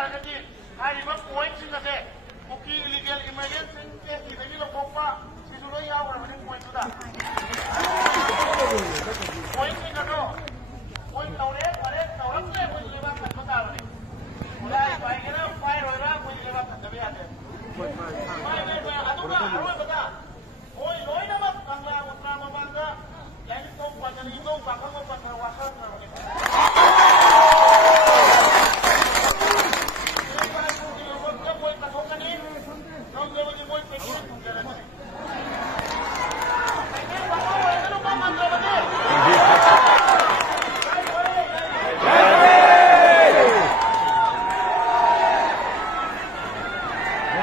ꯇꯥꯔꯒꯗꯤ ꯍꯥꯏꯔꯤꯕ ꯄꯣꯏꯟꯠꯁꯤꯡ ꯑꯁꯦ ꯀꯨꯀꯤ ꯏꯂꯤꯒꯦꯜ ꯏꯃꯔꯖꯦꯟꯁꯤ ꯀꯦꯁꯀꯤꯗꯒꯤ ꯂꯧꯊꯣꯛꯄ ꯁꯤꯁꯨ ꯂꯣꯏ ꯌꯥꯎꯈ꯭ꯔꯕꯅꯤ ꯄꯣꯏꯟꯠꯇꯨꯗ ꯄꯣꯏꯟꯠꯁꯤꯡ ꯑꯗꯣ ꯃꯣꯏ ꯇꯧꯔꯦ ꯐꯔꯦ ꯇꯧꯔꯛꯇ꯭ꯔꯦ ꯑꯩꯈꯣꯏ ꯂꯩꯕꯥꯛ ꯀꯟꯕ ꯇꯥꯕꯅꯤ ꯈꯨꯠꯂꯥꯏ ꯄꯥꯏꯒꯦꯔꯥ ꯄꯥꯏꯔꯣꯏꯔꯥ ꯑꯩꯈꯣꯏ ꯂꯩꯕꯥꯛ ꯀꯟꯗꯕ ꯌꯥꯗꯦ ꯑꯗꯨꯒ ꯑꯔꯣꯏꯕꯗ ꯃꯣꯏ ꯂꯣꯏꯅꯃꯛ ꯀꯪꯂꯥ ꯎꯇ꯭ꯔꯥ ꯃꯃꯥꯡꯗ ꯂꯥꯏꯔꯤꯛ ꯇꯧ ꯄꯥꯖꯅ ꯏꯃꯧ ꯄꯥꯈꯪꯕ ꯄꯟꯊ ꯋꯥꯁꯛꯈ꯭ꯔꯕꯅꯤ